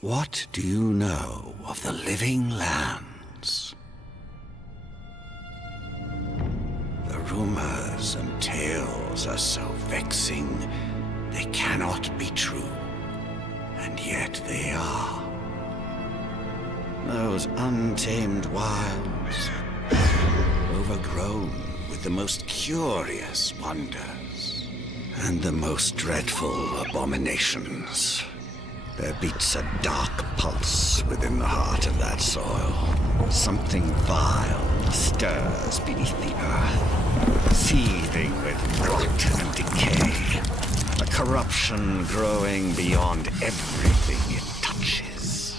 What do you know of the living lands? The rumors and tales are so vexing, they cannot be true. And yet they are. Those untamed wilds, overgrown with the most curious wonders and the most dreadful abominations. There beats a dark pulse within the heart of that soil. Something vile stirs beneath the earth, seething with rot and decay. A corruption growing beyond everything it touches.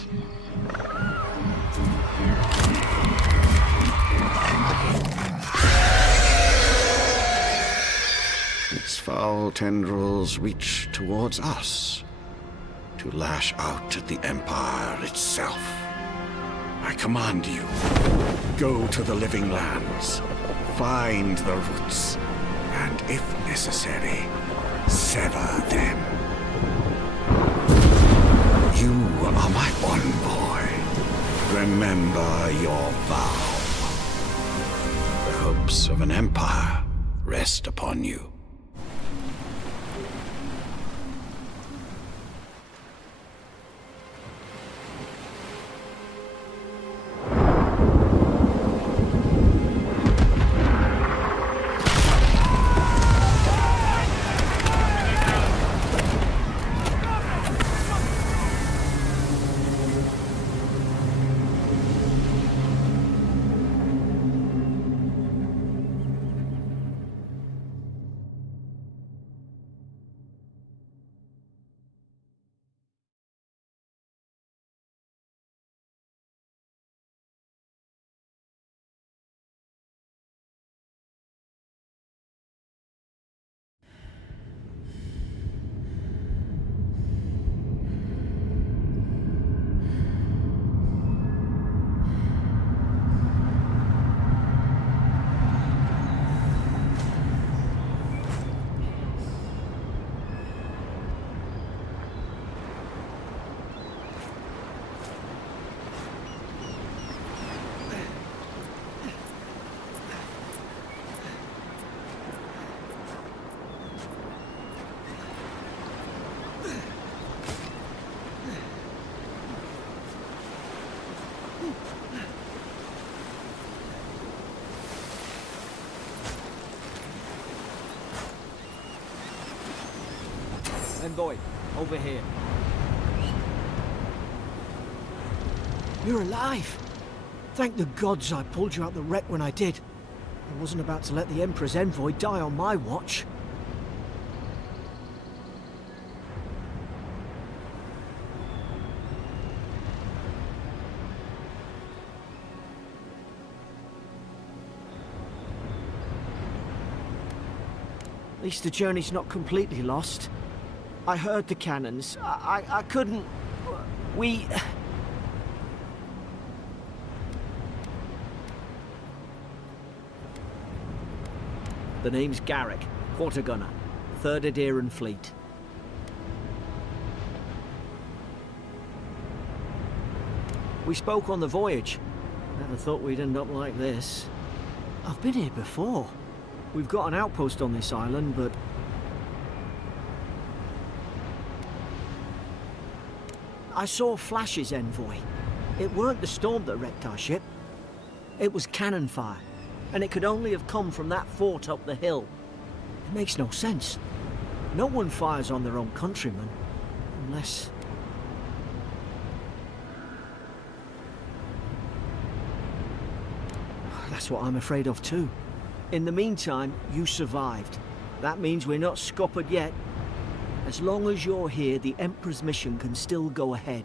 Its foul tendrils reach towards us, to lash out at the Empire itself. I command you, go to the living lands, find the roots, and if necessary, sever them. You are my one boy. Remember your vow. The hopes of an empire rest upon you. Envoy, over here. You're alive! Thank the gods I pulled you out the wreck when I did. I wasn't about to let the Emperor's envoy die on my watch. At least the journey's not completely lost. I heard the cannons. I couldn't... We... The name's Garrick, quarter gunner, 3rd Adheran Fleet. We spoke on the voyage. Never thought we'd end up like this. I've been here before. We've got an outpost on this island, but... I saw flashes, Envoy. It weren't the storm that wrecked our ship. It was cannon fire, and it could only have come from that fort up the hill. It makes no sense. No one fires on their own countrymen, unless... That's what I'm afraid of too. In the meantime, you survived. That means we're not scuppered yet. As long as you're here, the Emperor's mission can still go ahead.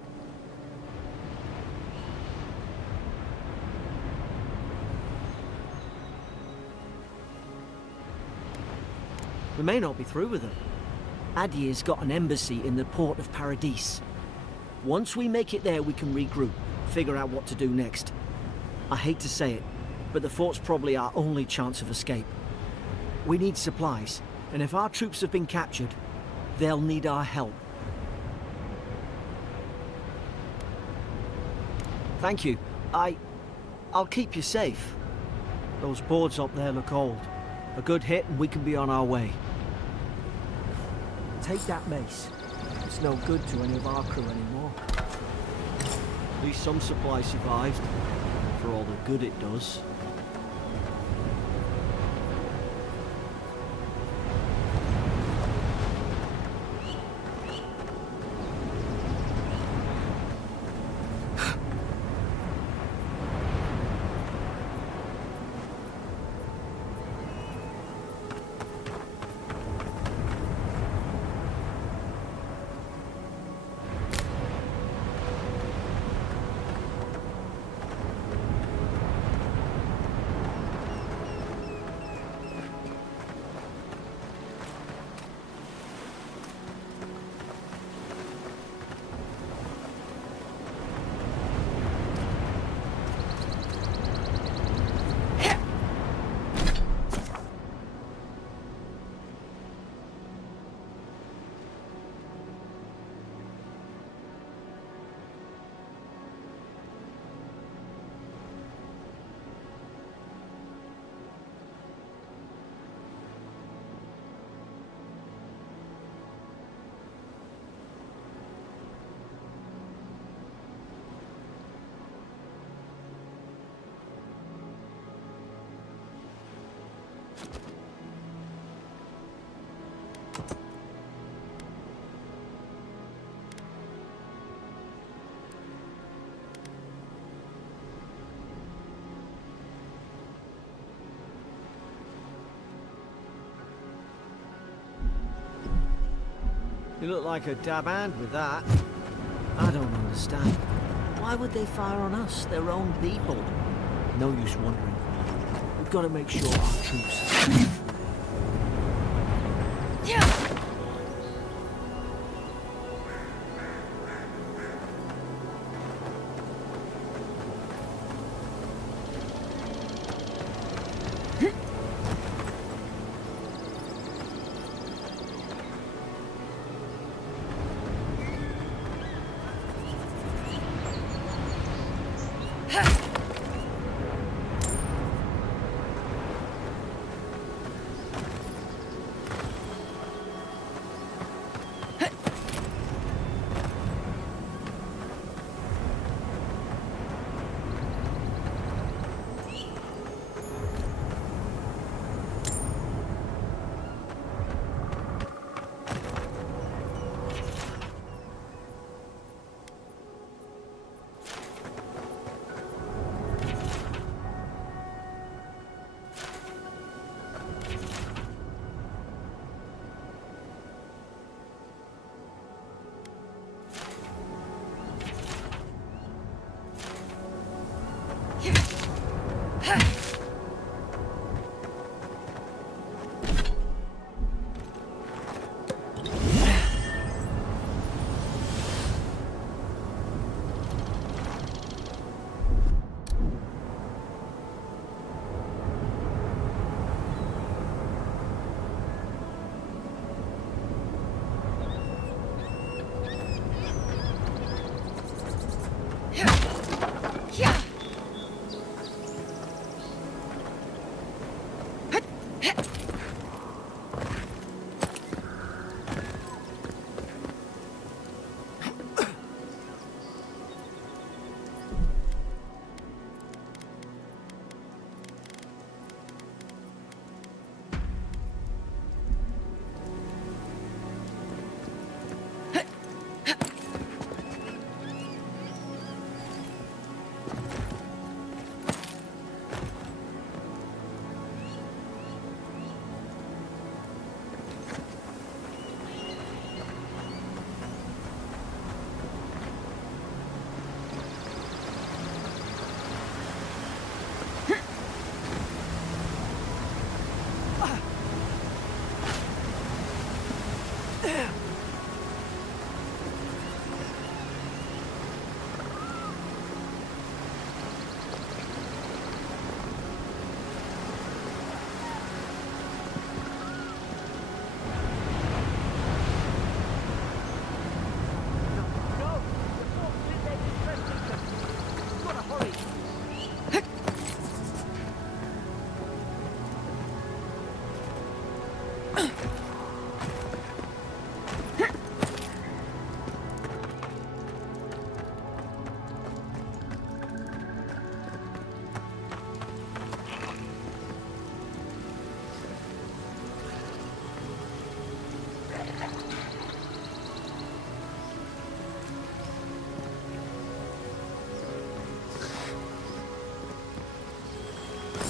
We may not be through with it. Adir's got an embassy in the port of Paradis. Once we make it there, we can regroup, figure out what to do next. I hate to say it, but the fort's probably our only chance of escape. We need supplies, and if our troops have been captured, they'll need our help. Thank you. I'll keep you safe. Those boards up there look old. A good hit and we can be on our way. Take that mace. It's no good to any of our crew anymore. At least some supply survived, for all the good it does. You look like a dab hand with that. I don't understand. Why would they fire on us, their own people? No use wondering. We've got to make sure our troops are safe.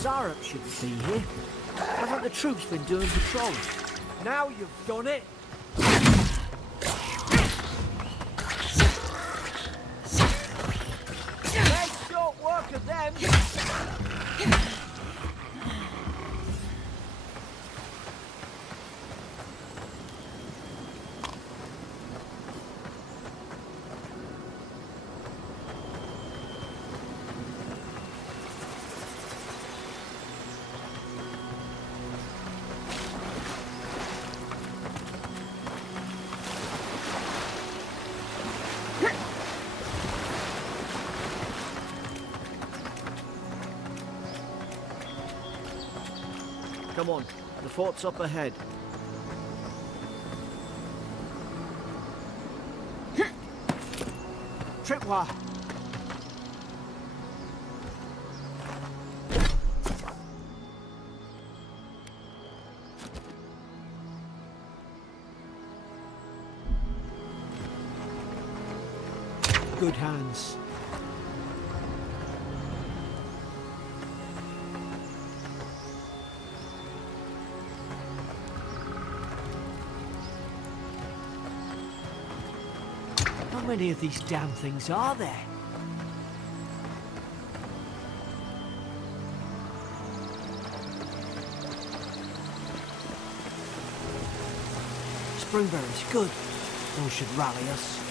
Zarup shouldn't be here. Haven't the troops been doing patrol? Now you've done it! Nice short work of them! Come on, the fort's up ahead. Tripwire! Good hands. How many of these damn things are there? Springberries, good. Those should rally us.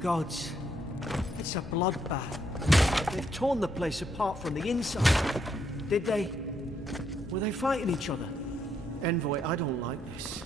Gods, it's a bloodbath. They've torn the place apart from the inside. Did they? Were they fighting each other? Envoy, I don't like this.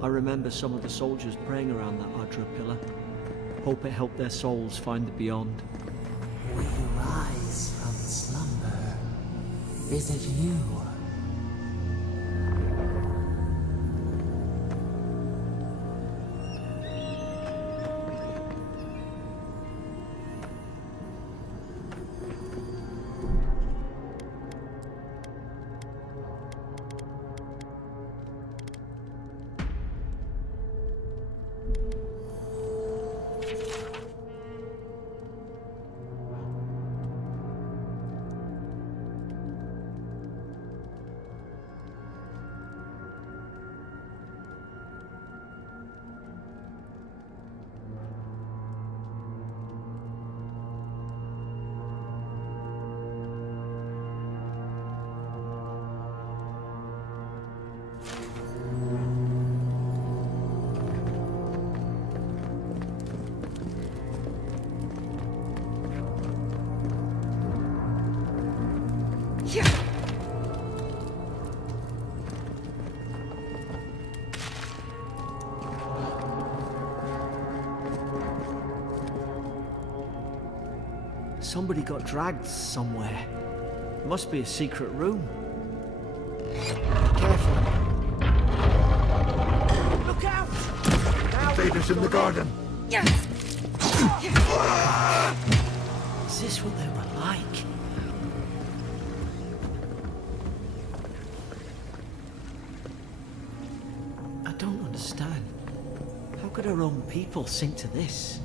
I remember some of the soldiers praying around that Adra pillar. Hope it helped their souls find the beyond. We rise from slumber. Is it you? Somebody got dragged somewhere. Must be a secret room. Careful. Look out! Invaders in the garden! Is this what they were like? I don't understand. How could our own people sink to this?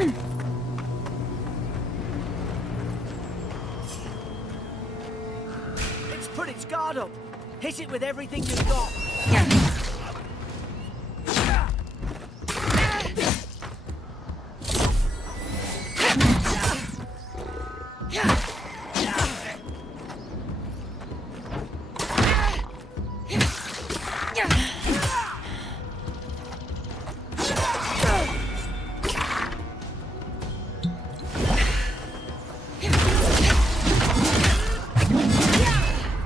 It's put its guard up. Hit it with everything you've got.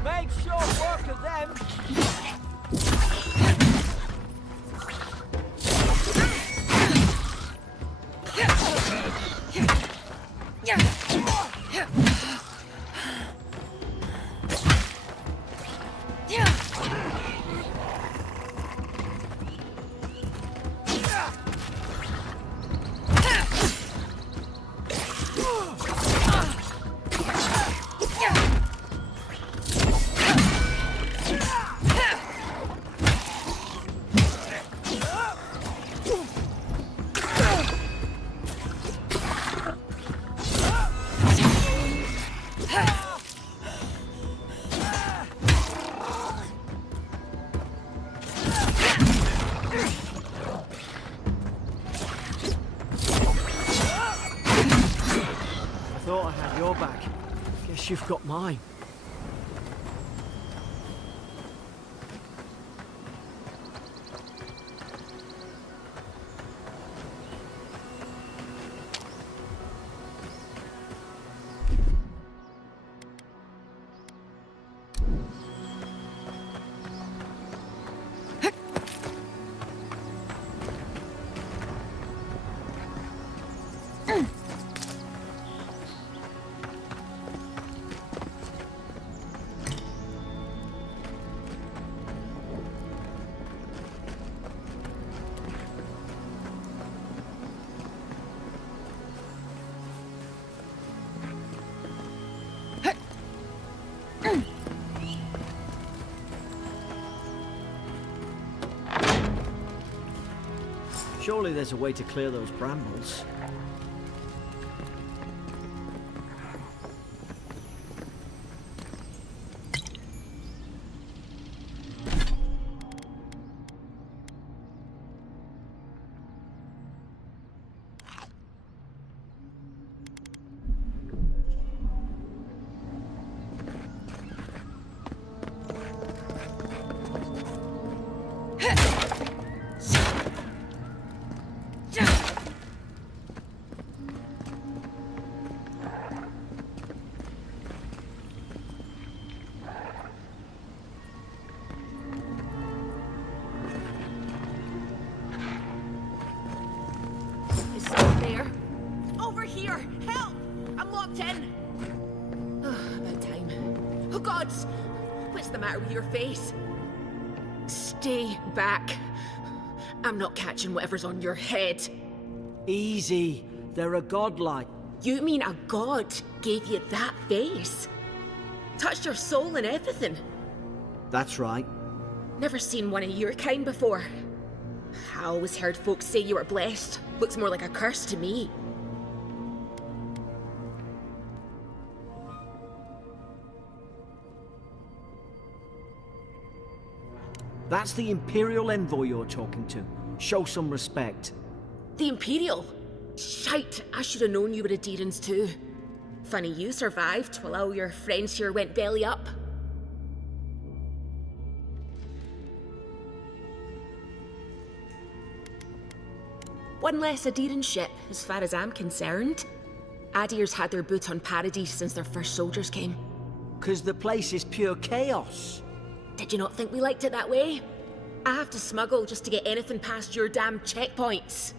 Make short work of them. I thought I had your back. Guess you've got mine. Surely there's a way to clear those brambles. Is someone there? Over here! Help! I'm locked in! About time. Oh, gods! What's the matter with your face? Stay back. I'm not catching whatever's on your head. Easy. They're a godlike. You mean a god gave you that face? Touched your soul and everything? That's right. Never seen one of your kind before. I always heard folks say you were blessed. Looks more like a curse to me. That's the Imperial envoy you're talking to. Show some respect. The Imperial? Shite, I should have known you were a Deerans too. Funny you survived while all your friends here went belly up. One less Adirran ship, as far as I'm concerned. Adir's had their boot on Paradise since their first soldiers came. 'Cause the place is pure chaos. Did you not think we liked it that way? I have to smuggle just to get anything past your damn checkpoints.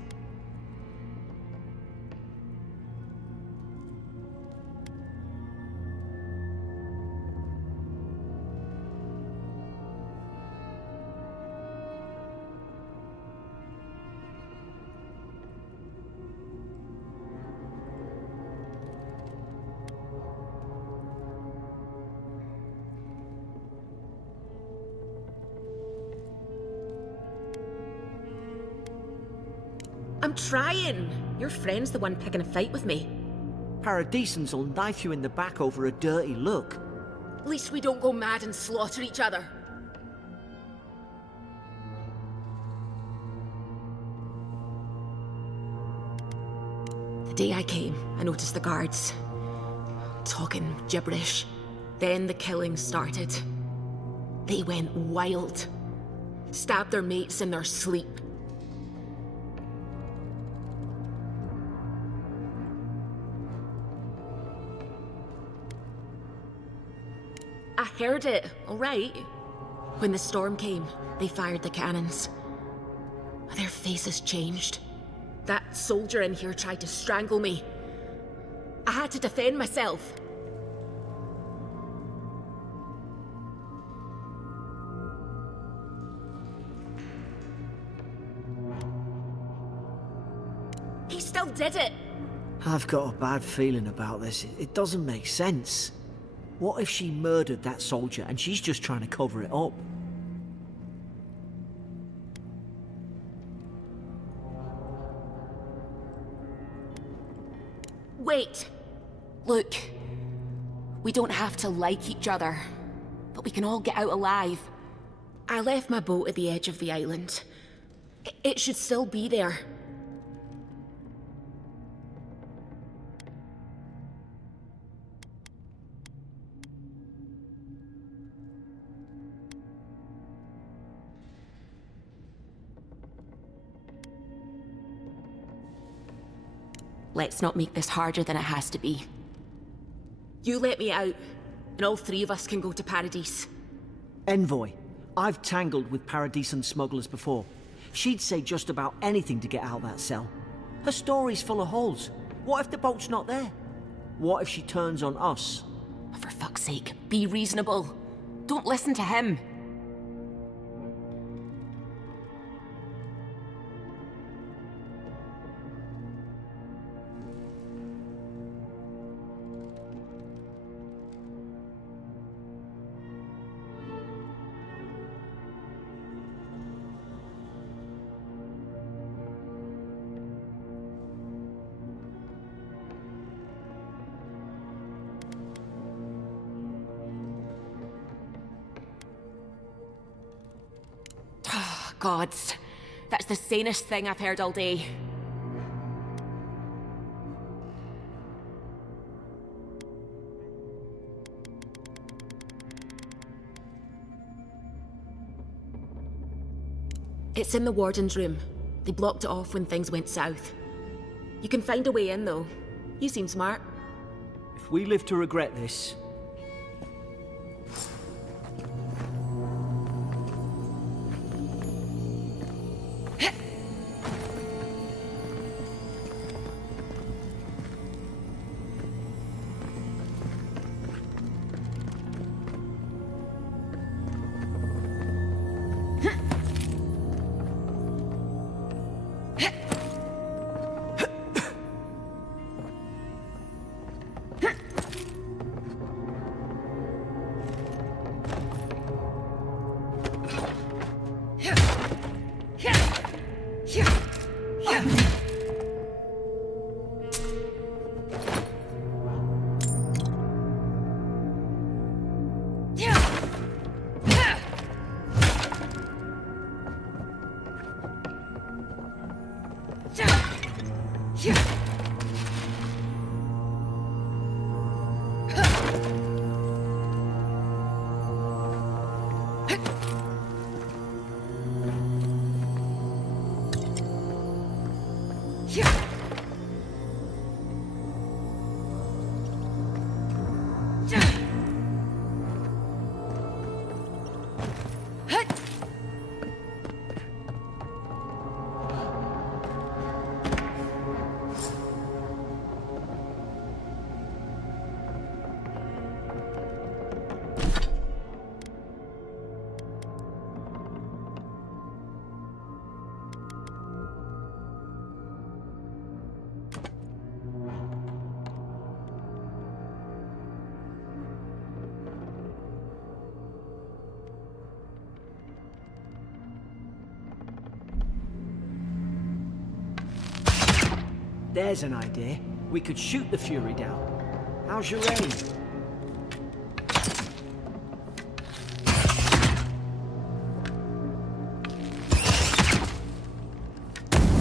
I'm trying. Your friend's the one picking a fight with me. Paradisans will knife you in the back over a dirty look. At least we don't go mad and slaughter each other. The day I came, I noticed the guards talking gibberish. Then the killing started. They went wild. Stabbed their mates in their sleep. I heard it, all right. When the storm came, they fired the cannons. Their faces changed. That soldier in here tried to strangle me. I had to defend myself. He still did it. I've got a bad feeling about this. It doesn't make sense. What if she murdered that soldier and she's just trying to cover it up? Wait. Look. We don't have to like each other, but we can all get out alive. I left my boat at the edge of the island. It should still be there. Let's not make this harder than it has to be. You let me out, and all three of us can go to Paradise. Envoy, I've tangled with Paradisan smugglers before. She'd say just about anything to get out that cell. Her story's full of holes. What if the boat's not there? What if she turns on us? For fuck's sake, be reasonable. Don't listen to him. Gods, that's the sanest thing I've heard all day. It's in the warden's room. They blocked it off when things went south. You can find a way in, though. You seem smart. If we live to regret this, There's an idea. We could shoot the Fury down. How's your aim?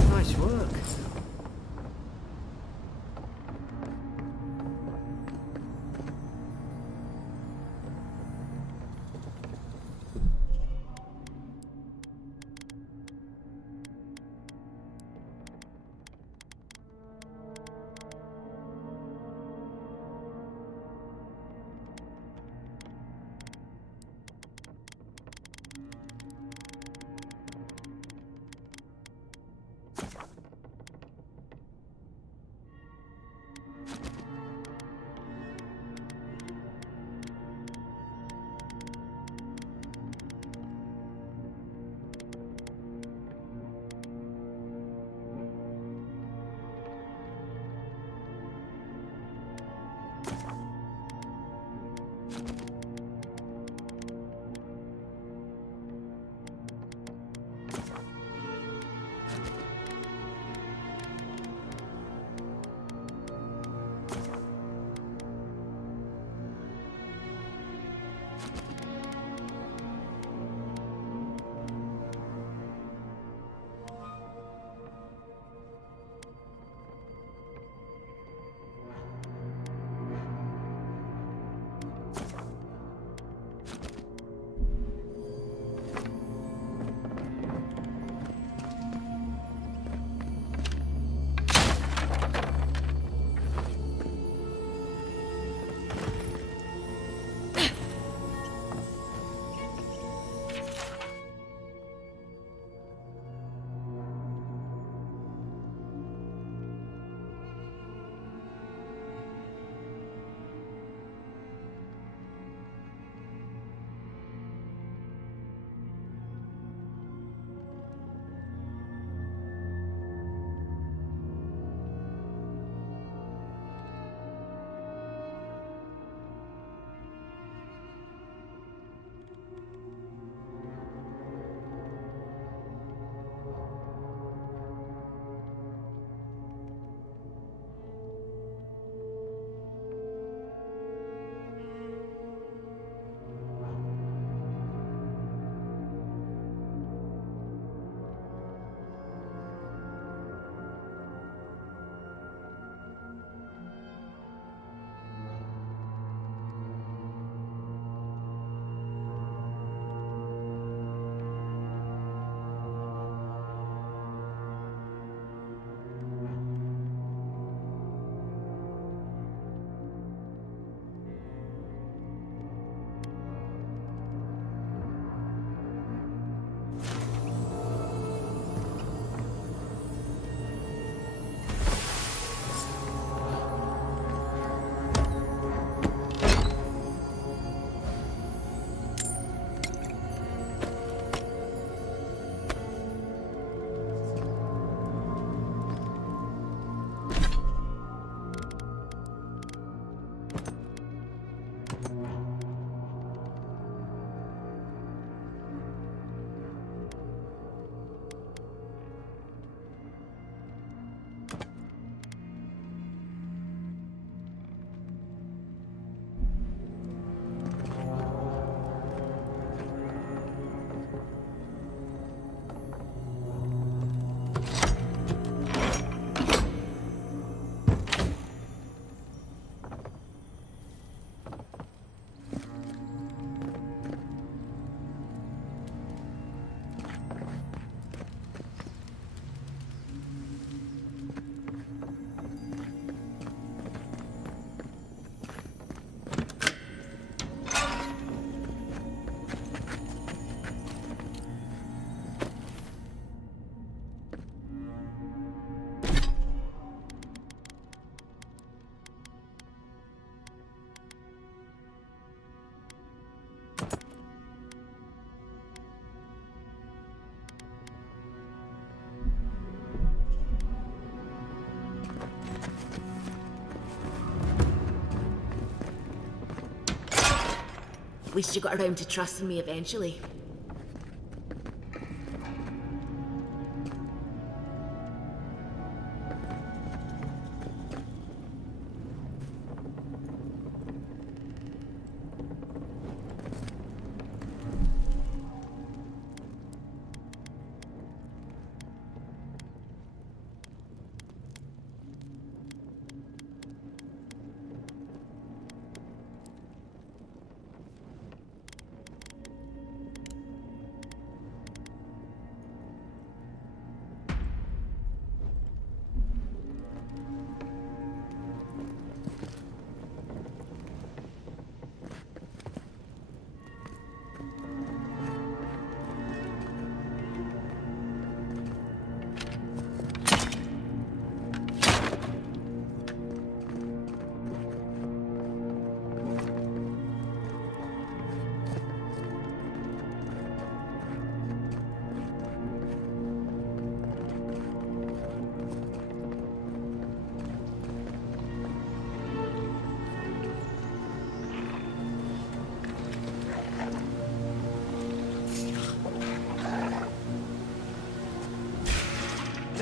Nice work. At least you got around to trusting me eventually.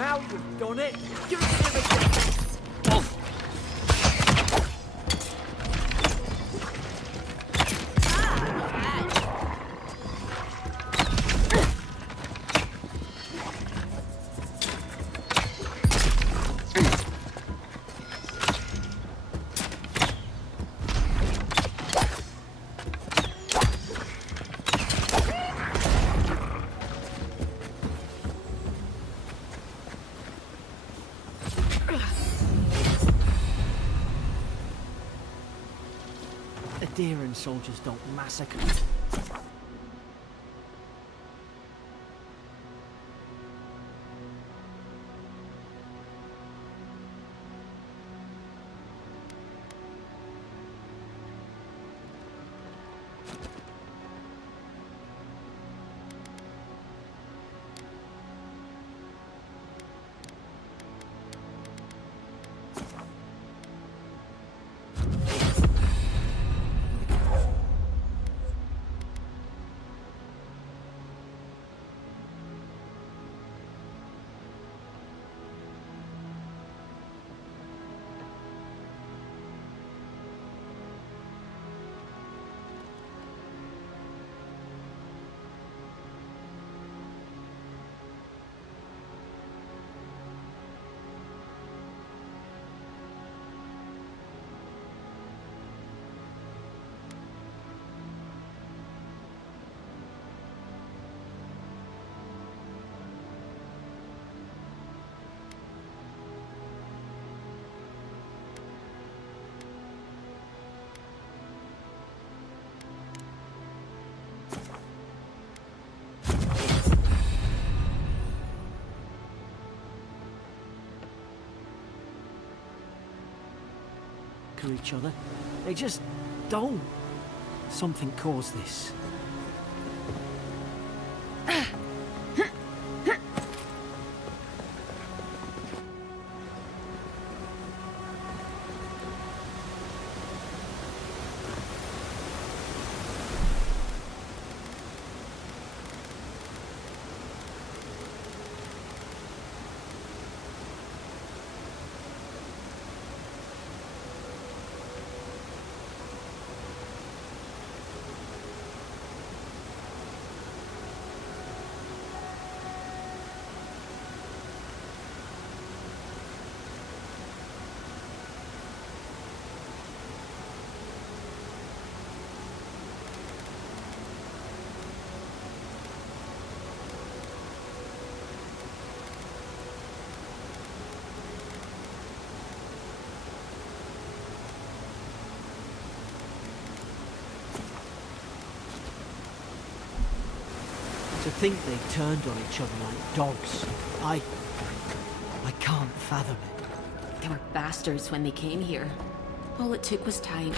Now you've done it. You're gonna regret this. Not bad. Adherent soldiers don't massacre. Each other. They just don't. Something caused this. To think they turned on each other like dogs. I can't fathom it. They were bastards when they came here. All it took was time.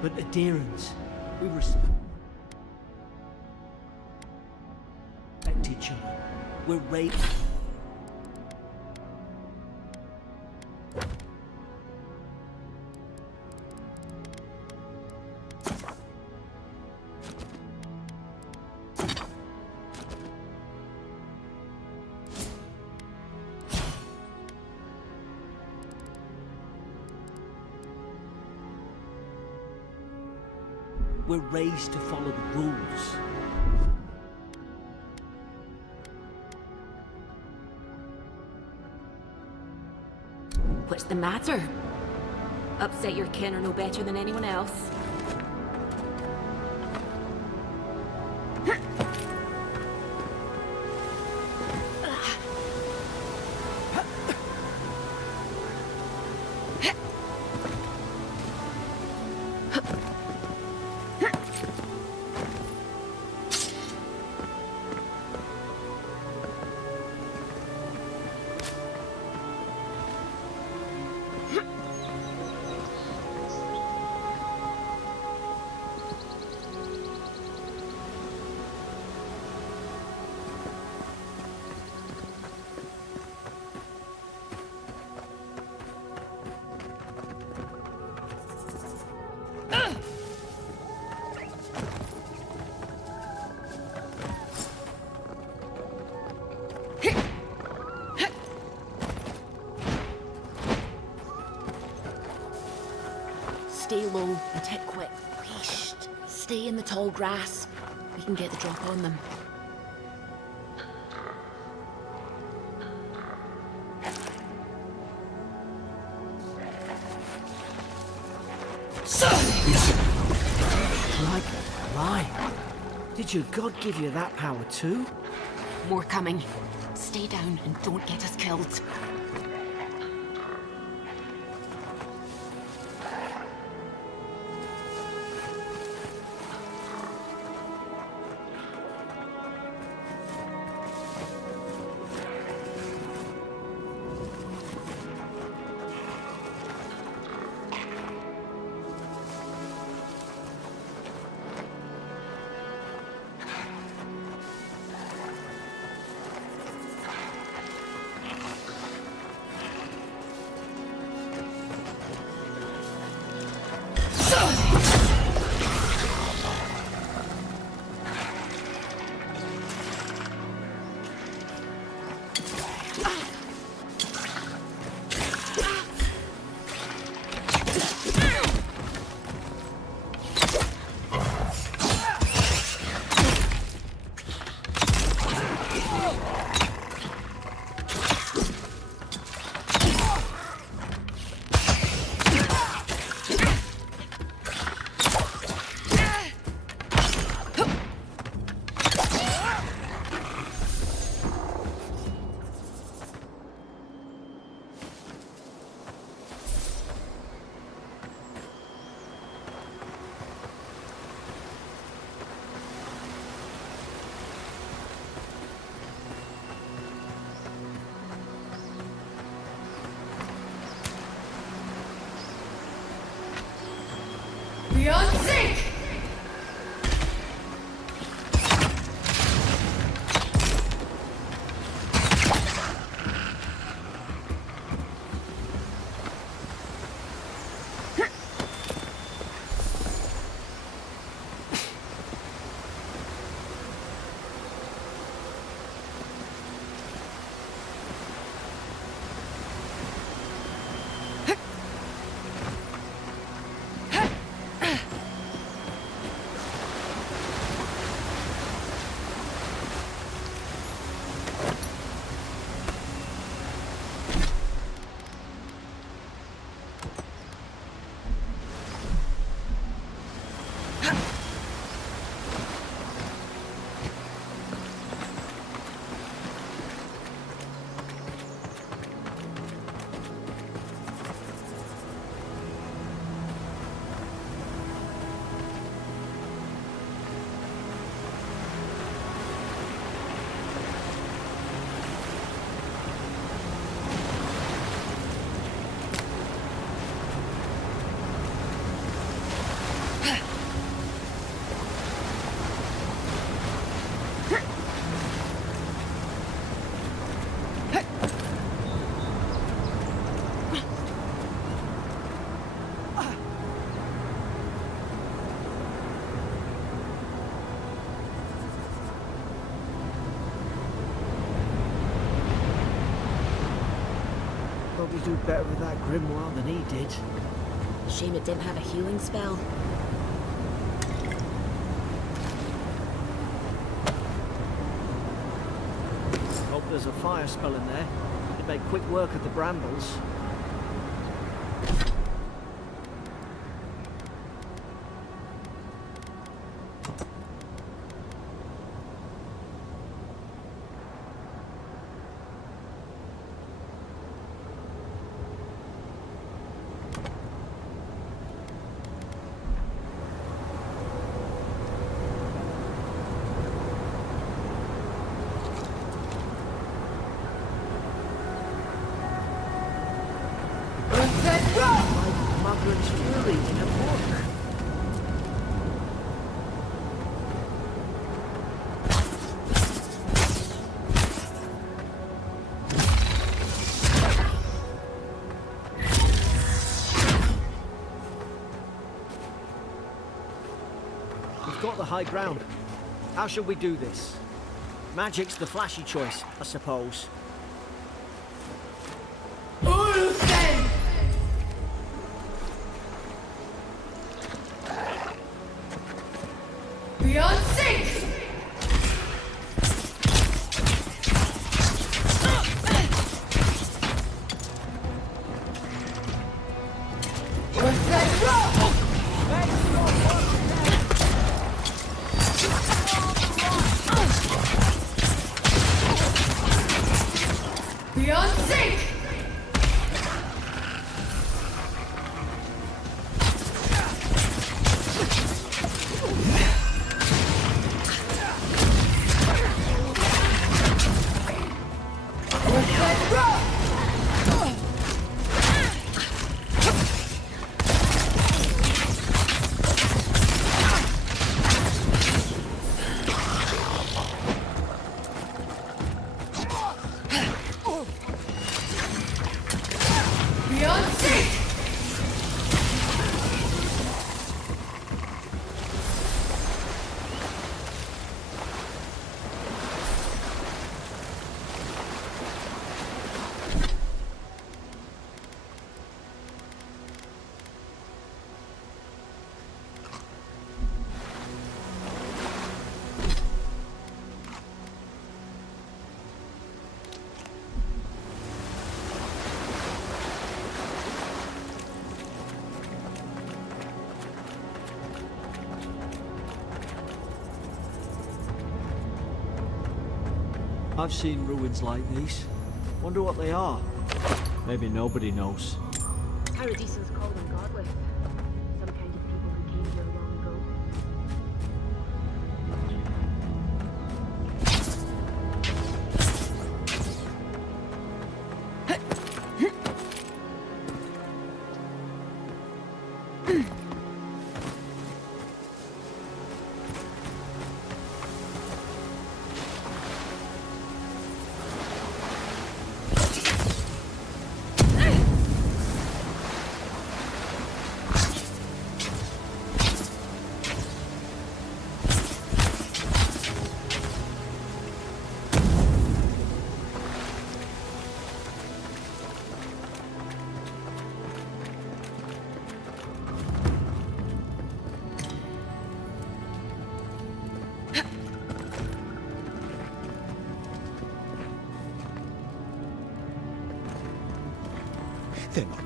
But adherents, we respect each other. We're raised. We're raised to follow the rules. What's the matter? Upset your kin are no better than anyone else. Stay low and hit quick. Whoosh. Stay in the tall grass. We can get the drop on them. Like mine. Did your god give you that power too? More coming. Stay down and don't get us killed. Beyond sync! Probably do better with that grimoire than he did. Shame it didn't have a healing spell. Hope there's a fire spell in there. It'd make quick work of the brambles. Like Margaret's Fury in a book. We've got the high ground. How shall we do this? Magic's the flashy choice, I suppose. Beyond sync! Beyond sync! I've seen ruins like these. Wonder what they are. Maybe nobody knows. Paradisans call them godless. Some kind of people who came here long ago. They're not.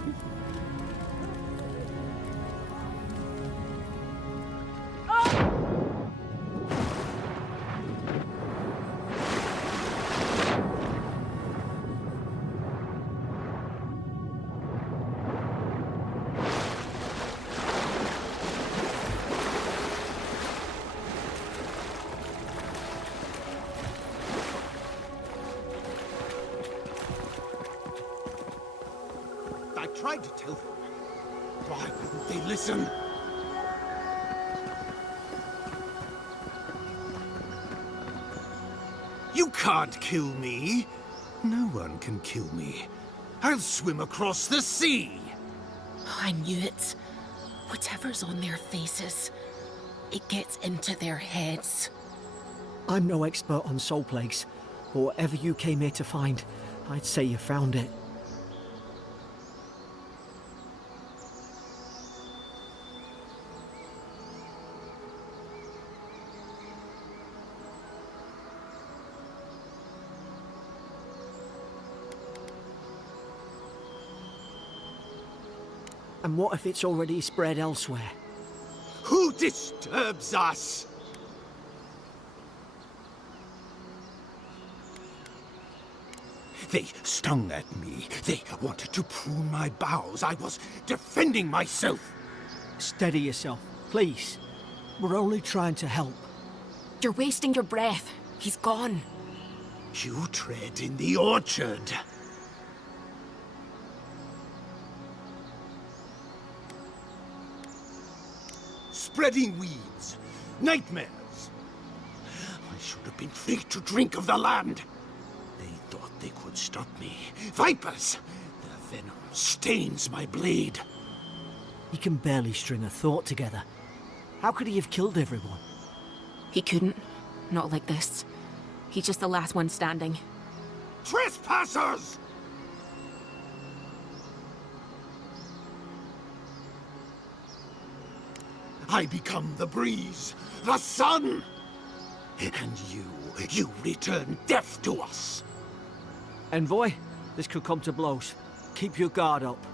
I tried to tell them. Why wouldn't they listen? You can't kill me. No one can kill me. I'll swim across the sea. I knew it. Whatever's on their faces, it gets into their heads. I'm no expert on soul plagues, but whatever you came here to find, I'd say you found it. And what if it's already spread elsewhere? Who disturbs us? They stung at me. They wanted to prune my bowels. I was defending myself. Steady yourself, please. We're only trying to help. You're wasting your breath. He's gone. You tread in the orchard. Spreading weeds. Nightmares. I should have been free to drink of the land. They thought they could stop me. Vipers! Their venom stains my blade. He can barely string a thought together. How could he have killed everyone? He couldn't. Not like this. He's just the last one standing. Trespassers! I become the breeze, the sun! And you return death to us! Envoy, this could come to blows. Keep your guard up.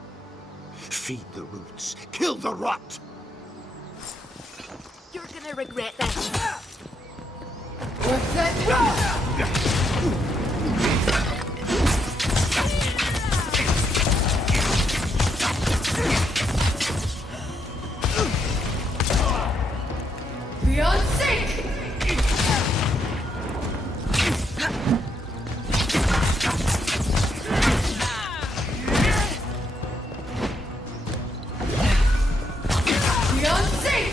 Feed the roots. Kill the rot! You're gonna regret this. What's that? Beyond sync! Beyond sync!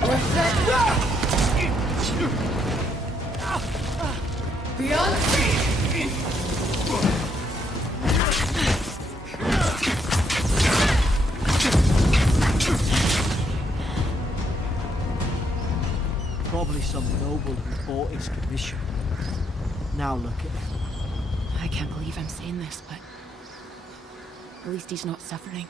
What's that? Beyond sync! Probably some noble who bought his commission. Now look at him. I can't believe I'm saying this, but at least he's not suffering.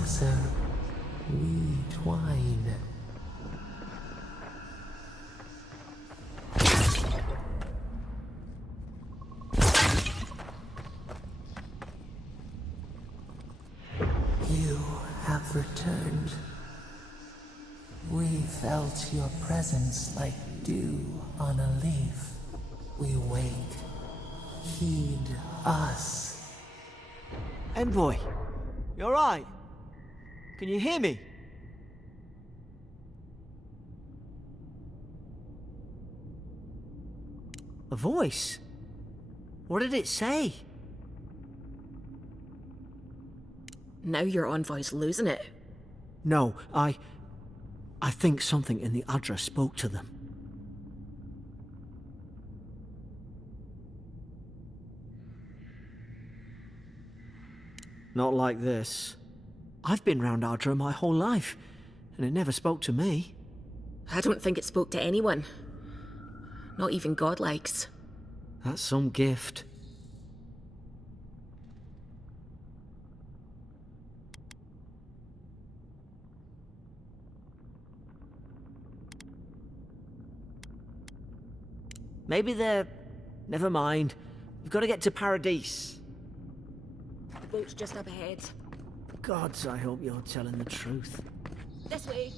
closer we twine. You have returned. We felt your presence like dew on a leaf. We wait. Heed us. Envoy, you alright? Can you hear me? A voice? What did it say? Now your envoy's losing it. No, I think something in the Adra spoke to them. Not like this. I've been round Adra my whole life, and it never spoke to me. I don't think it spoke to anyone. Not even godlikes. That's some gift. Maybe they're... Never mind. We've got to get to Paradise. The boat's just up ahead. Gods, I hope you're telling the truth. This way.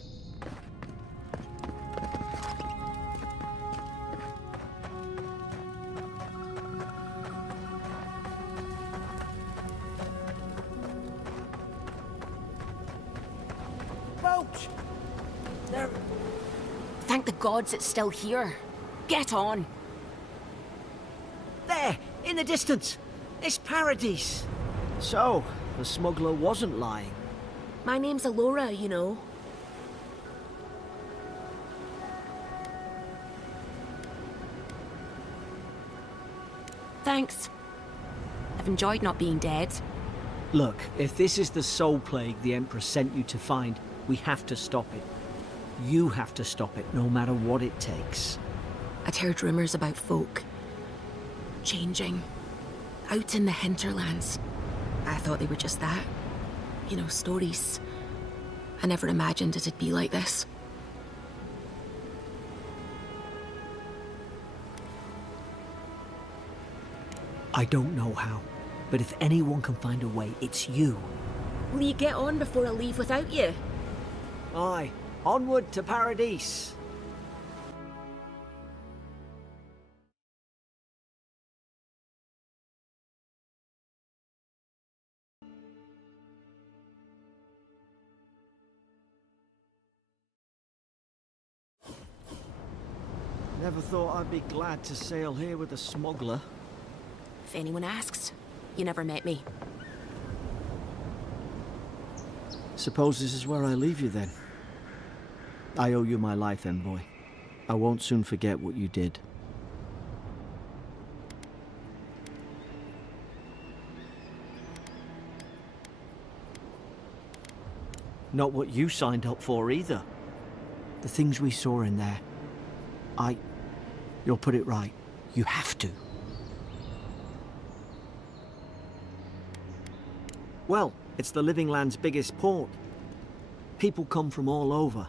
Boat! There... Thank the gods it's still here. Get on. There! In the distance! It's Paradise! So, the smuggler wasn't lying. My name's Alora, you know. Thanks. I've enjoyed not being dead. Look, if this is the soul plague the Emperor sent you to find, we have to stop it. You have to stop it, no matter what it takes. I'd heard rumours about folk changing out in the hinterlands. I thought they were just that. You know, stories. I never imagined it'd be like this. I don't know how, but if anyone can find a way, it's you. Will you get on before I leave without you? Aye, onward to Paradise. Never thought I'd be glad to sail here with a smuggler. If anyone asks, you never met me. Suppose this is where I leave you then. I owe you my life, Envoy. I won't soon forget what you did. Not what you signed up for either. The things we saw in there. You'll put it right. You have to. Well, it's the Living Land's biggest port. People come from all over.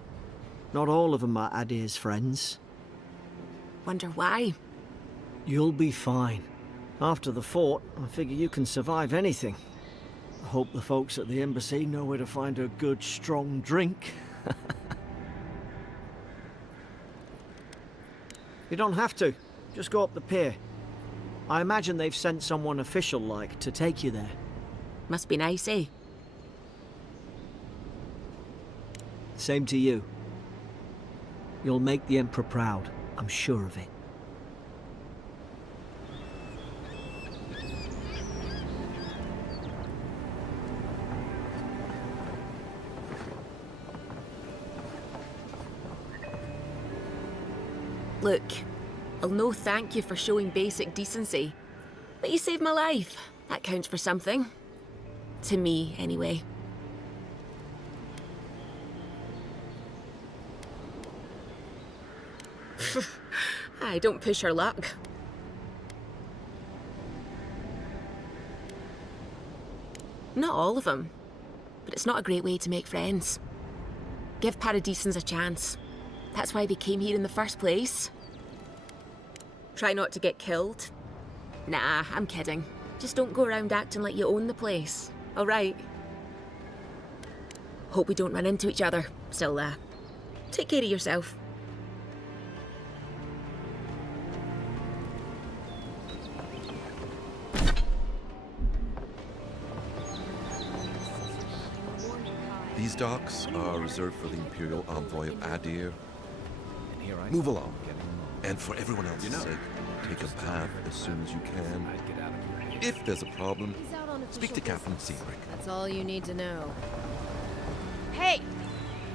Not all of them are Adir's friends. Wonder why? You'll be fine. After the fort, I figure you can survive anything. I hope the folks at the embassy know where to find a good, strong drink. You don't have to. Just go up the pier. I imagine they've sent someone official-like to take you there. Must be nice, eh? Same to you. You'll make the Emperor proud. I'm sure of it. Look, I'll no thank you for showing basic decency. But you saved my life. That counts for something. To me, anyway. Aye, don't push her luck. Not all of them. But but it's not a great way to make friends. Give Paradisans a chance. That's why they came here in the first place. Try not to get killed. Nah, I'm kidding. Just don't go around acting like you own the place, alright? Hope we don't run into each other. Still, take care of yourself. These docks are reserved for the Imperial Envoy of Adir. Move along. And for everyone else's sake, take a bath as soon as you can. If there's a problem, speak to Captain Cedric. That's all you need to know. Hey!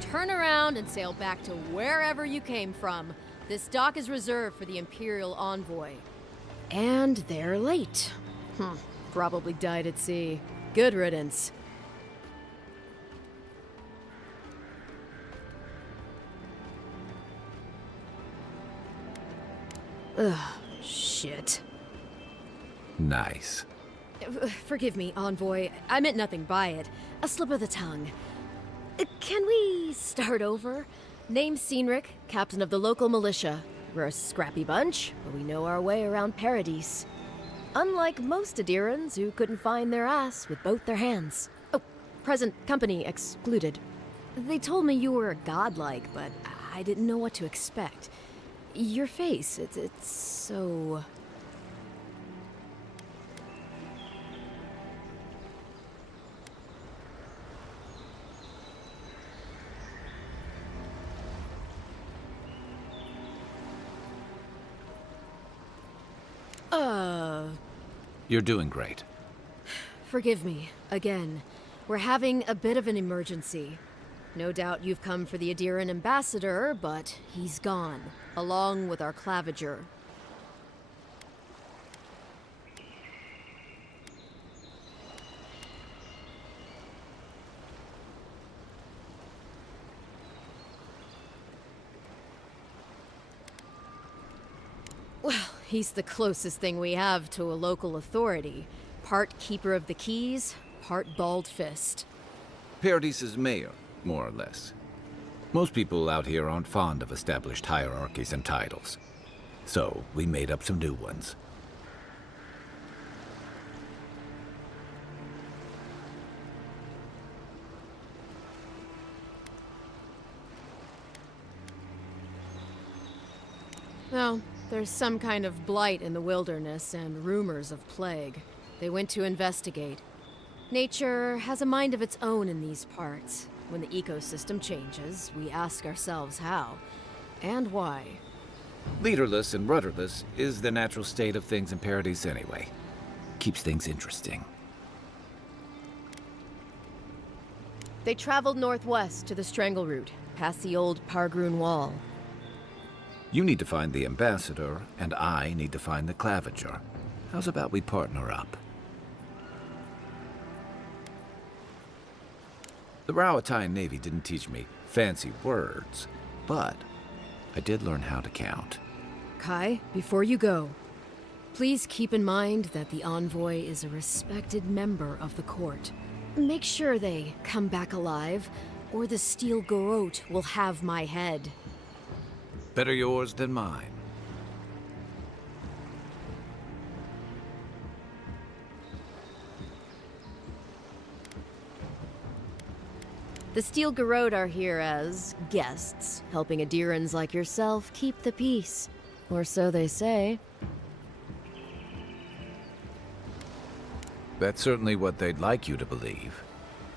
Turn around and sail back to wherever you came from. This dock is reserved for the Imperial Envoy. And they're late. Probably died at sea. Good riddance. Ugh, shit. Nice. Forgive me, Envoy. I meant nothing by it. A slip of the tongue. Can we start over? Name's Cedric, captain of the local militia. We're a scrappy bunch, but we know our way around Paradise. Unlike most Adirans who couldn't find their ass with both their hands. Oh, present company excluded. They told me you were godlike, but I didn't know what to expect. Your face, it's so... You're doing great. Forgive me, again. We're having a bit of an emergency. No doubt you've come for the Adiran ambassador, but he's gone, along with our claviger. Well, he's the closest thing we have to a local authority. Part keeper of the keys, part bald fist. Paradise's mayor, more or less. Most people out here aren't fond of established hierarchies and titles. So, we made up some new ones. Well, there's some kind of blight in the wilderness and rumors of plague. They went to investigate. Nature has a mind of its own in these parts. When the ecosystem changes, we ask ourselves how and why. Leaderless and rudderless is the natural state of things in Paradise anyway. Keeps things interesting. They traveled northwest to the Strangle Route, past the old Pargroon Wall. You need to find the ambassador, and I need to find the claviger. How's about we partner up? The Rowatine Navy didn't teach me fancy words, but I did learn how to count. Kai, before you go, please keep in mind that the envoy is a respected member of the court. Make sure they come back alive, or the Steel Garrote will have my head. Better yours than mine. The Steel Garrote are here as guests, helping Adirans like yourself keep the peace. Or so they say. That's certainly what they'd like you to believe.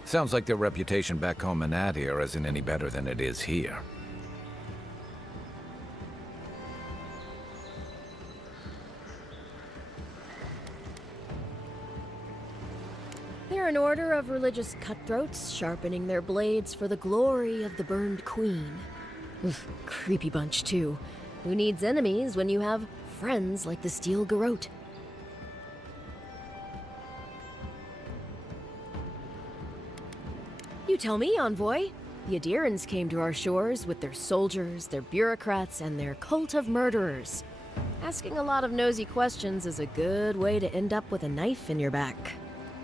Sounds like their reputation back home in Adir isn't any better than it is here. They're an order of religious cutthroats, sharpening their blades for the glory of the burned queen. Oof, creepy bunch, too. Who needs enemies when you have friends like the Steel Garrote? You tell me, Envoy. The Adirans came to our shores with their soldiers, their bureaucrats, and their cult of murderers. Asking a lot of nosy questions is a good way to end up with a knife in your back.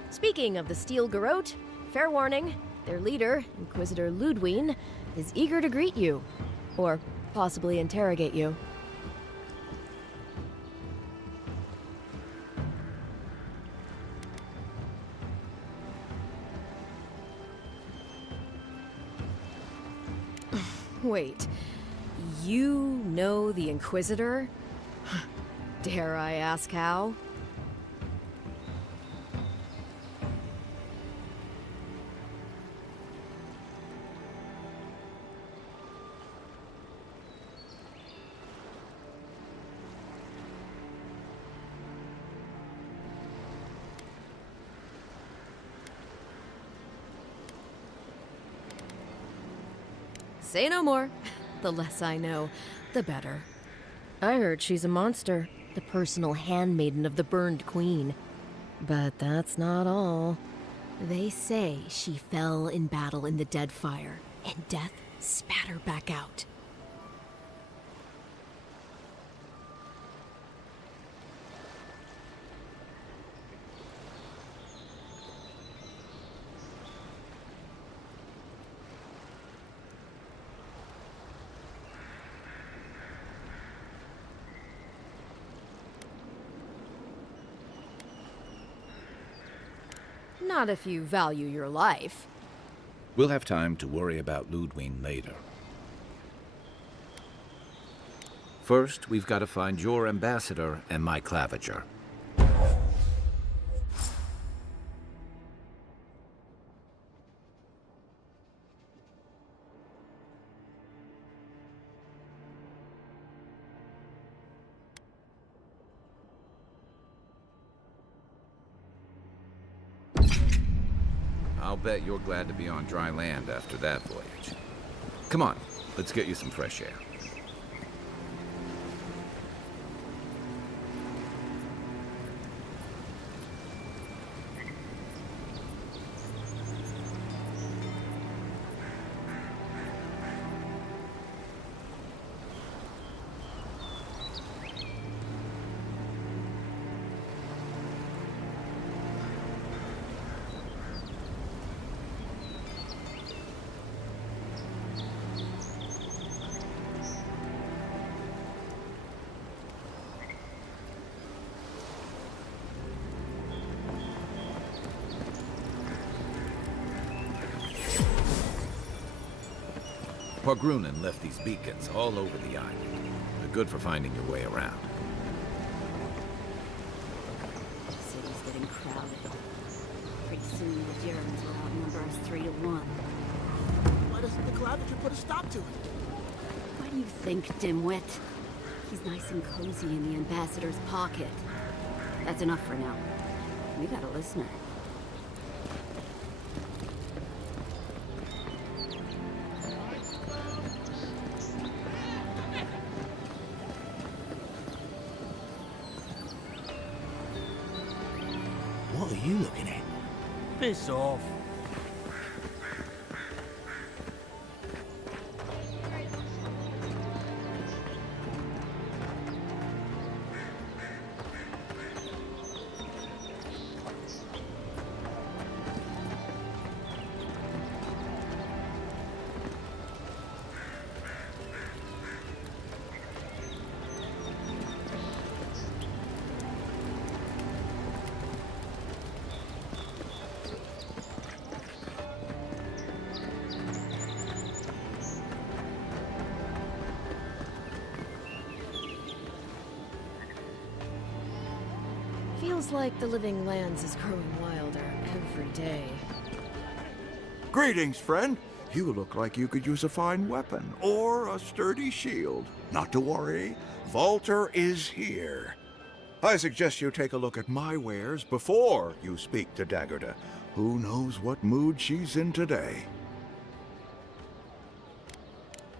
Speaking of the Steel Garrote, fair warning, Their leader, Inquisitor Ludwig, is eager to greet you. Or possibly interrogate you. Wait, you know the Inquisitor? Dare I ask how? Say no more. The less I know, the better. I heard she's a monster, the personal handmaiden of the burned queen. But that's not all. They say she fell in battle in the dead fire, and death spat her back out. Not if you value your life. We'll have time to worry about Ludwig later. First, we've got to find your ambassador and my claviger. I'll bet you're glad to be on dry land after that voyage. Come on, let's get you some fresh air. Pargrunen left these beacons all over the island. They're good for finding your way around. The city's getting crowded. Pretty soon the Germans will outnumber us 3-1. Why doesn't the claviger put a stop to it? What do you think, dimwit? He's nice and cozy in the ambassador's pocket. That's enough for now. We got a listener. What are you looking at? Piss off. Feels like the living lands is growing wilder every day. Greetings, friend. You look like you could use a fine weapon or a sturdy shield. Not to worry, Walter is here. I suggest you take a look at my wares before you speak to Daggerda. Who knows what mood she's in today?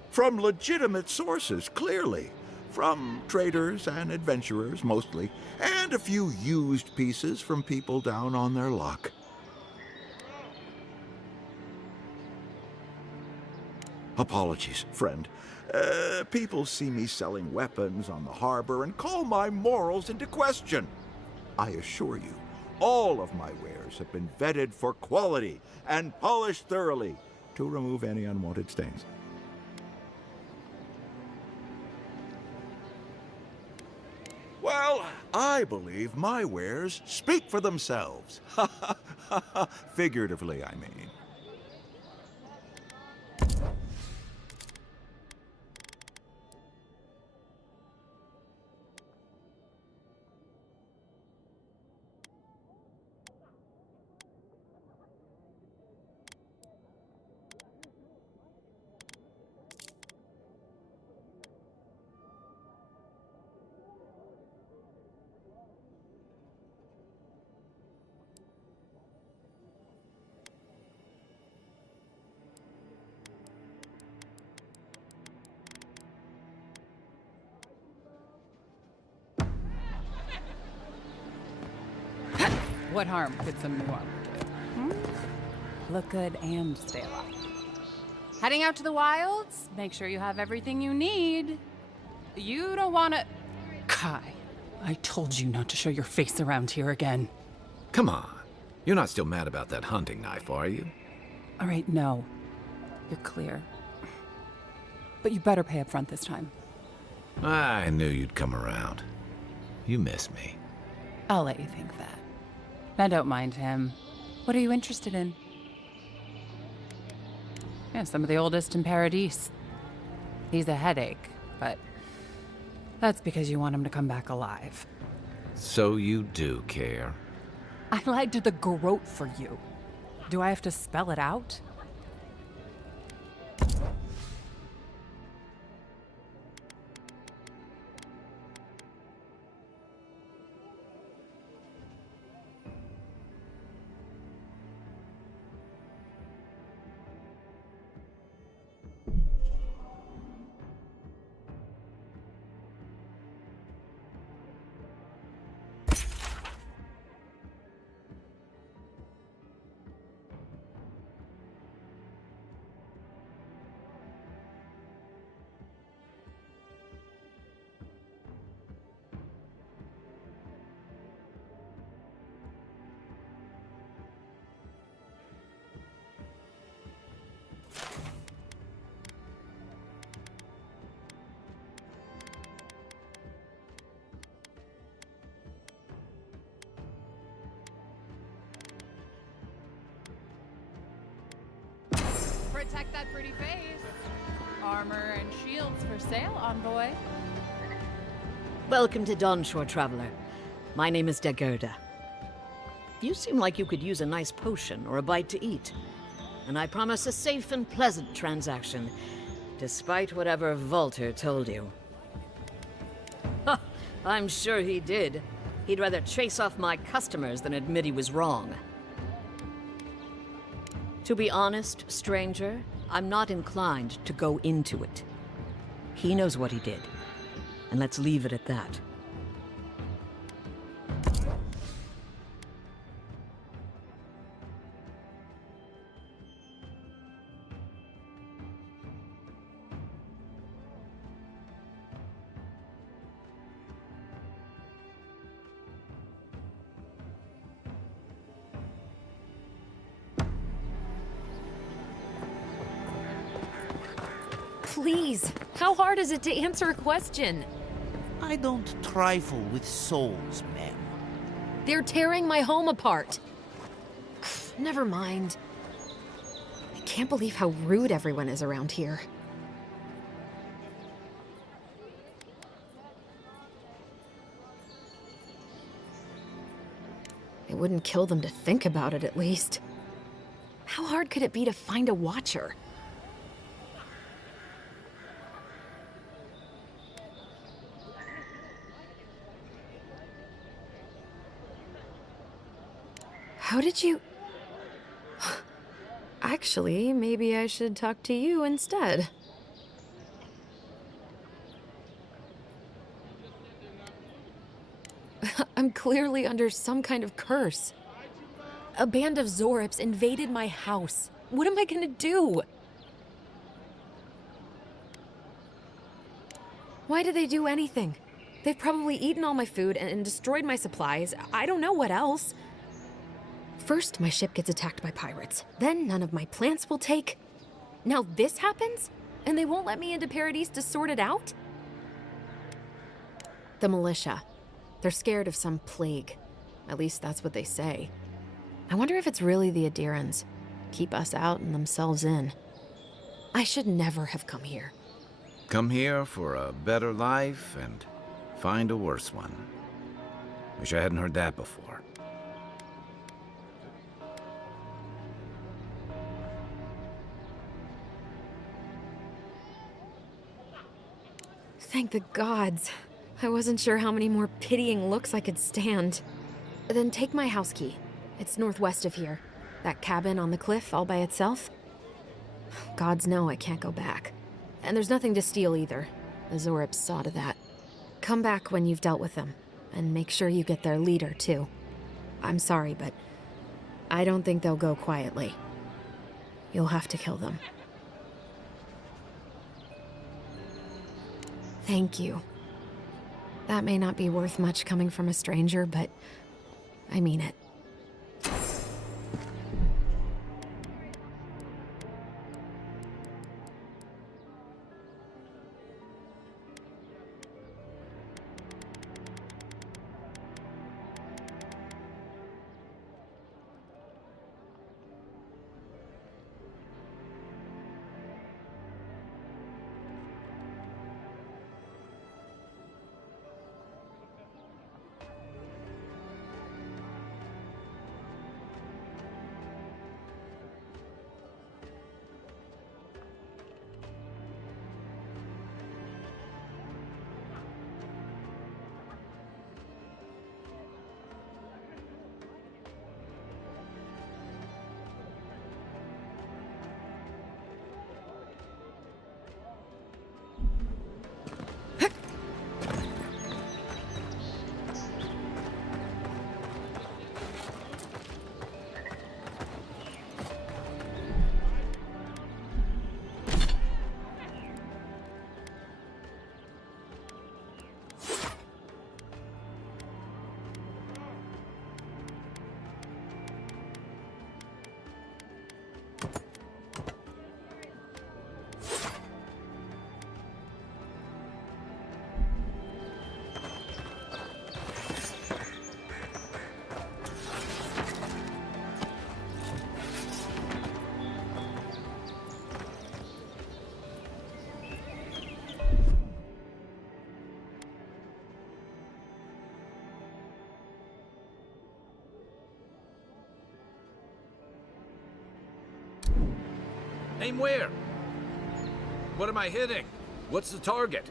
From legitimate sources, clearly. From traders and adventurers, mostly, and a few used pieces from people down on their luck. Apologies, friend. People see me selling weapons on the harbor and call my morals into question. I assure you, All of my wares have been vetted for quality and polished thoroughly to remove any unwanted stains. Well, I believe my wares speak for themselves. Figuratively, I mean. What harm could some new armor do? Look good and stay alive. Heading out to the wilds? Make sure you have everything you need. You don't want to... Kai, I told you not to show your face around here again. Come on. You're not still mad about that hunting knife, are you? All right, no. You're clear. But you better pay up front this time. I knew you'd come around. You miss me. I'll let you think that. Now don't mind him. What are you interested in? Yeah, some of the oldest in Paradise. He's a headache, but that's because you want him to come back alive. So you do care. I lied to the garrote for you. Do I have to spell it out? Protect that pretty face. Armor and shields for sale, Envoy. Welcome to Dawnshore, Traveler. My name is Dagerda. You seem like you could use a nice potion or a bite to eat. And I promise a safe and pleasant transaction, despite whatever Volter told you. Ha! I'm sure he did. He'd rather chase off my customers than admit he was wrong. To be honest, stranger, I'm not inclined to go into it. He knows what he did, and let's leave it at that. Please, how hard is it to answer a question? I don't trifle with souls, ma'am. They're tearing my home apart. Never mind. I can't believe how rude everyone is around here. It wouldn't kill them to think about it, at least. How hard could it be to find a watcher? How did you... Actually, maybe I should talk to you instead. I'm clearly under some kind of curse. A band of Zorips invaded my house. What am I gonna do? Why did they do anything? They've probably eaten all my food and destroyed my supplies. I don't know what else. First, my ship gets attacked by pirates. Then, none of my plants will take. Now this happens? And they won't let me into Paradise to sort it out? The militia. They're scared of some plague. At least that's what they say. I wonder if it's really the Adirans. Keep us out and themselves in. I should never have come here. Come here for a better life and find a worse one. Wish I hadn't heard that before. Thank the gods. I wasn't sure how many more pitying looks I could stand. Then take my house key. It's northwest of here. That cabin on the cliff all by itself. Gods know I can't go back. And there's nothing to steal either. The Zoribs saw to that. Come back when you've dealt with them. And make sure you get their leader, too. I'm sorry, but I don't think they'll go quietly. You'll have to kill them. Thank you. That may not be worth much coming from a stranger, but I mean it. Aim where? What am I hitting? What's the target?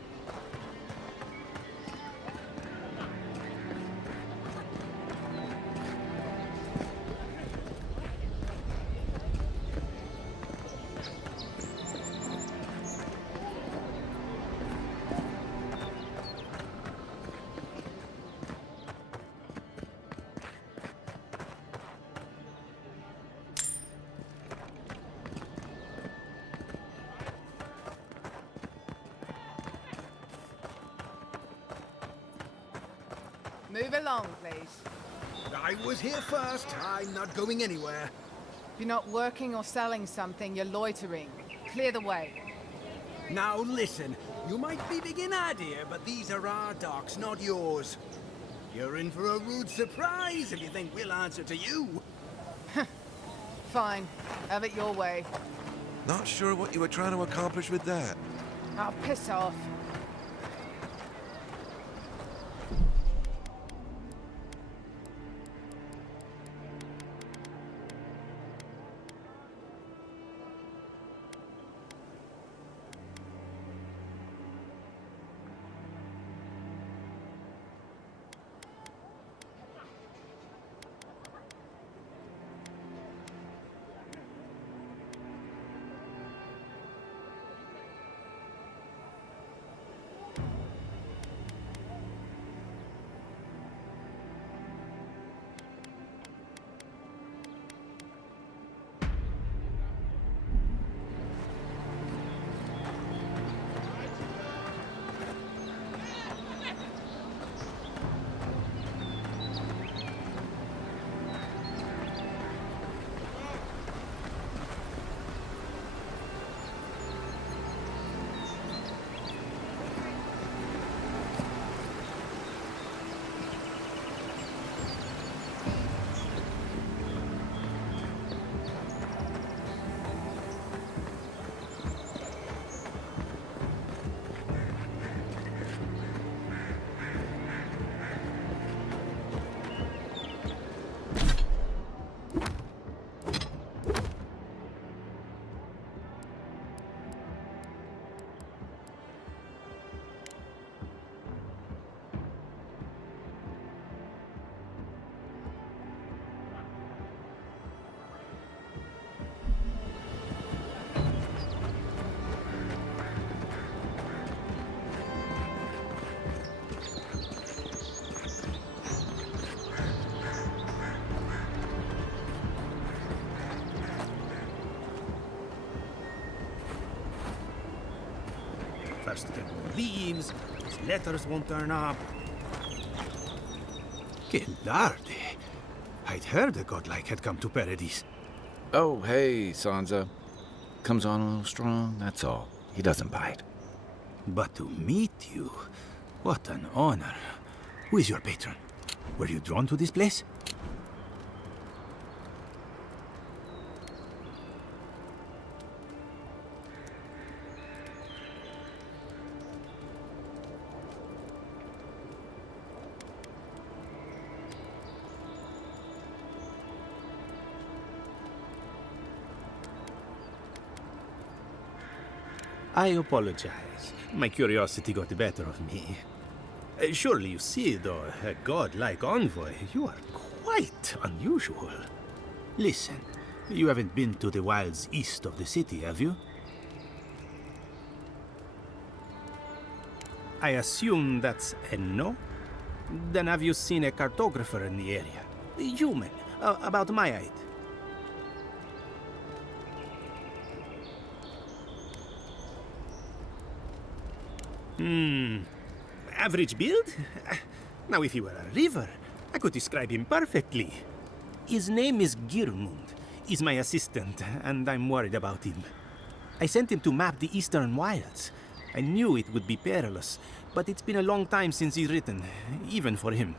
Move along, please. I was here first. I'm not going anywhere. If you're not working or selling something, you're loitering. Clear the way. Now listen, you might be big in idea, but these are our docks, not yours. You're in for a rude surprise if you think we'll answer to you. Fine. Have it your way. Not sure what you were trying to accomplish with that. I'll piss off. first leaves, his letters won't turn up. Gildardi. I'd heard the godlike had come to Paradise. Oh, hey, Sansa. Comes on a little strong, that's all. He doesn't bite. But to meet you, what an honor. Who is your patron? Were you drawn to this place? I apologize. My curiosity got the better of me. Surely you see, though, a godlike envoy, you are quite unusual. Listen, you haven't been to the wilds east of the city, have you? I assume that's a no? Then have you seen a cartographer in the area? Human, about my height. Average build? Now, if he were a river, I could describe him perfectly. His name is Girmund. He's my assistant, and I'm worried about him. I sent him to map the eastern wilds. I knew it would be perilous, but it's been a long time since he's written, even for him.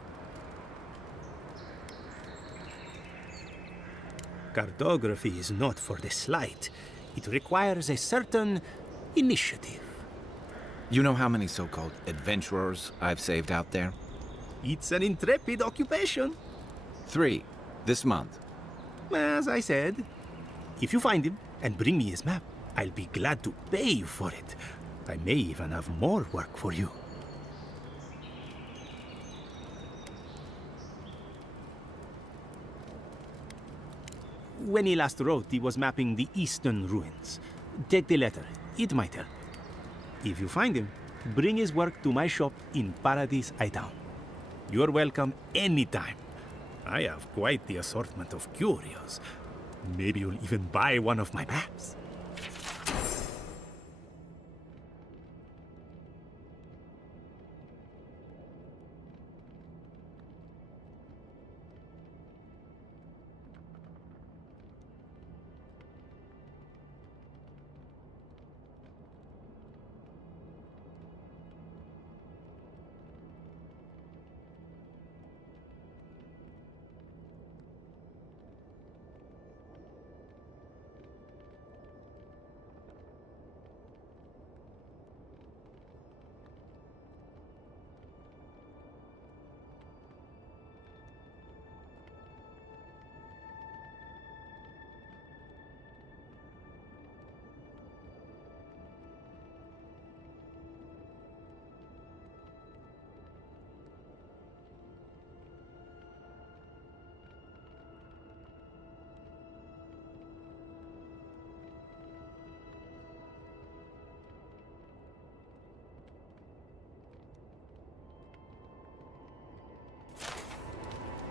Cartography is not for the slight. It requires a certain initiative. You know how many so-called adventurers I've saved out there? It's an intrepid occupation. 3, this month. As I said, if you find him and bring me his map, I'll be glad to pay you for it. I may even have more work for you. When he last wrote, he was mapping the eastern ruins. Take the letter. It might help. If you find him, bring his work to my shop in Paradise Town. You're welcome anytime. I have quite the assortment of curios. Maybe you'll even buy one of my maps.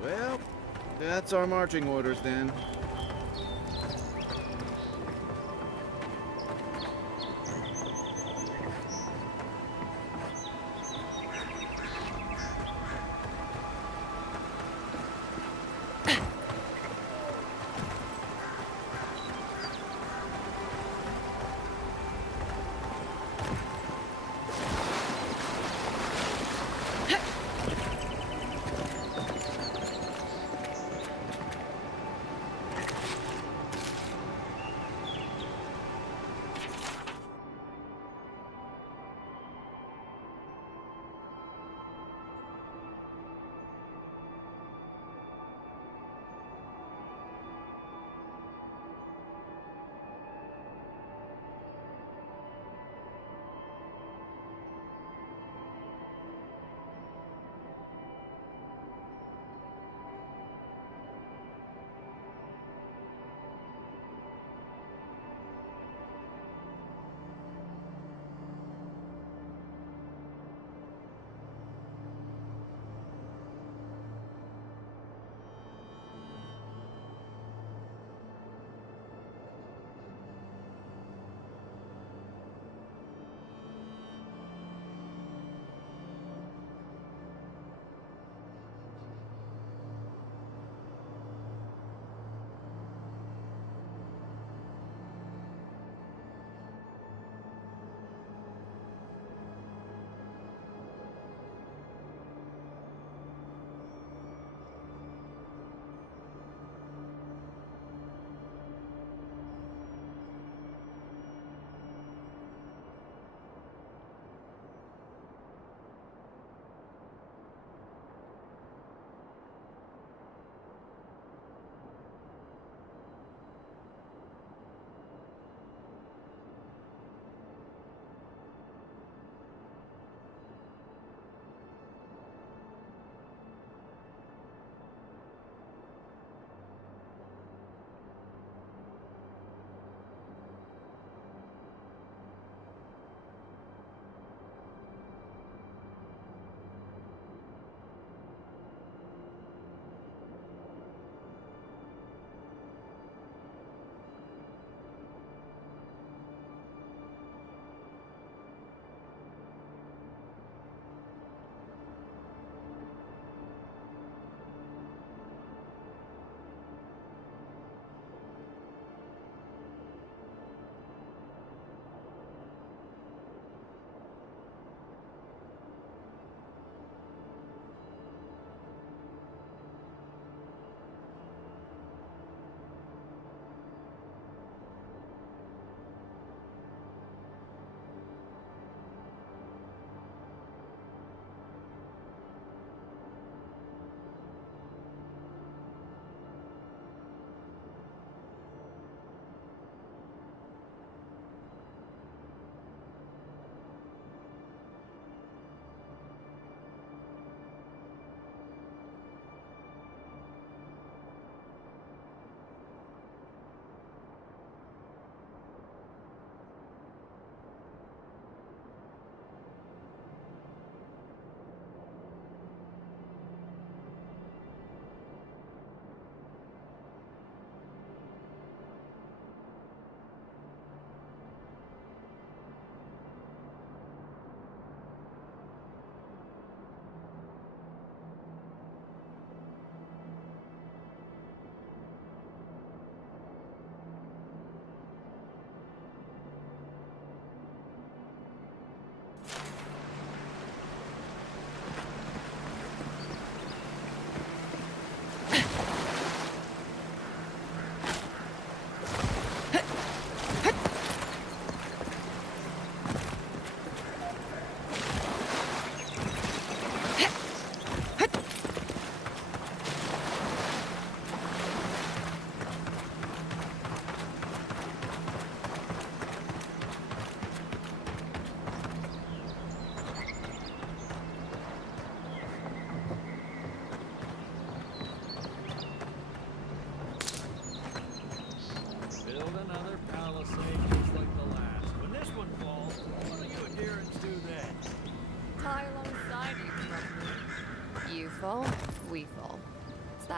Well, that's our marching orders then.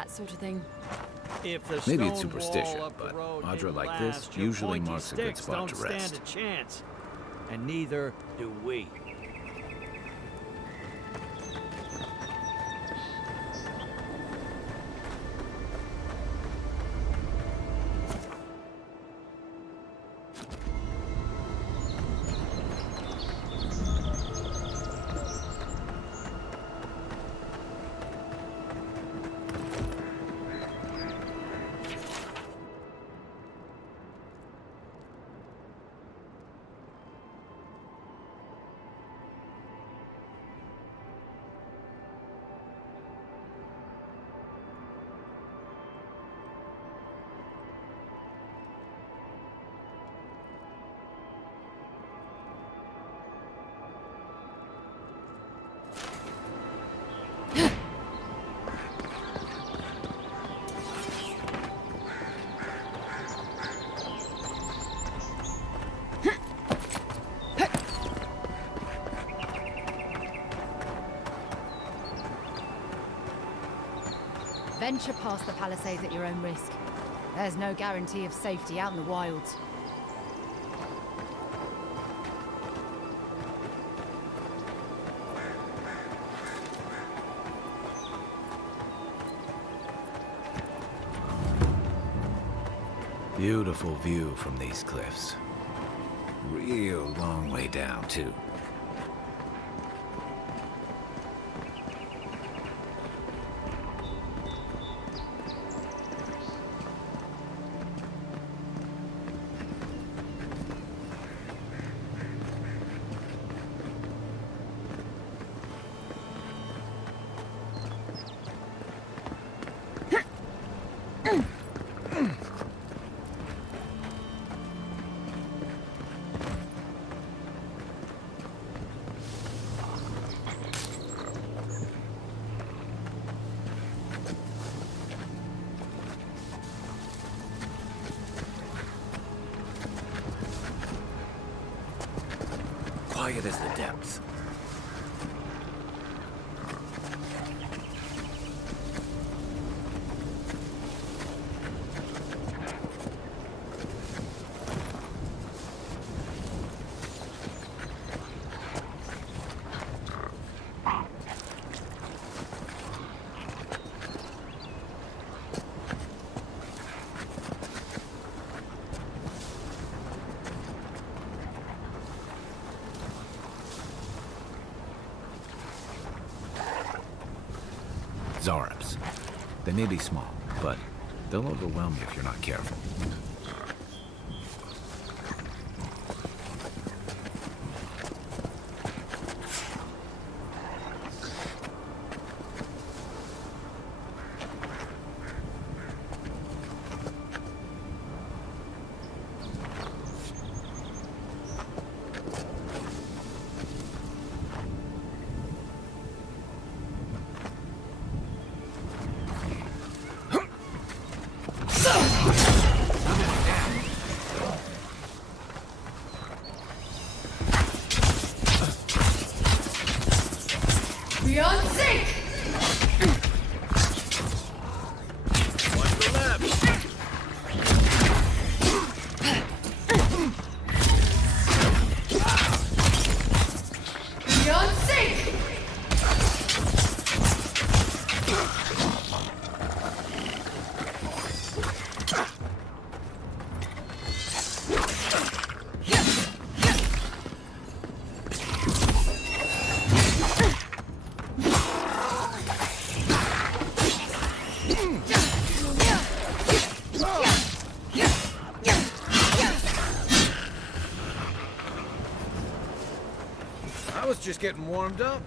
that sort of thing. If the Maybe it's stone superstition, wall up the but road Audra didn't like this last, your usually pointy marks a good sticks spot don't to rest. stand a chance. And neither do we. Venture past the palisades at your own risk. There's no guarantee of safety out in the wilds. Beautiful view from these cliffs. Real long way down, too. Quiet as the depths. Zarps. They may be small, but they'll overwhelm you if you're not careful. Beyond sync! Beyond sync! I was just getting warmed up.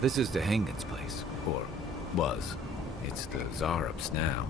This is the Hengen's place, or was. It's the Zarub's now.